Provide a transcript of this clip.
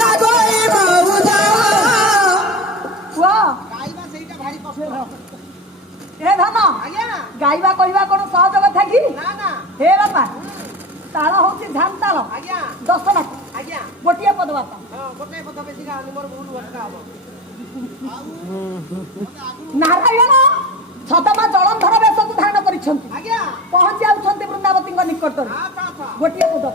लगोई मौजा वाह ଗାଇବା ସେଇଟା ଭାରି କଷ୍ଟ। ए धन ଆଜ୍ଞା गाइबा कहवा कौन सहज कथा कि ନା ନା हे बापा ताल हूँ ध्यान ताल ଆଜ୍ଞା 10 लाख ଆଜ୍ଞା गोटे पद बापा ହଁ ଗୋଟାଏ ପଦ ବେଶୀ ଗାଉନି ମୋର ଭୁଲ ଭଟକା ହବ। नारायण छतमा जलंधर बेश धारण कर ଆଜ୍ଞା पहुंची आउଛନ୍ତି ବୃନ୍ଦାବତୀଙ୍କ ନିକଟରେ ଆଚ୍ଛା ଆଚ୍ଛା ଗୋଟିଏ ପଦ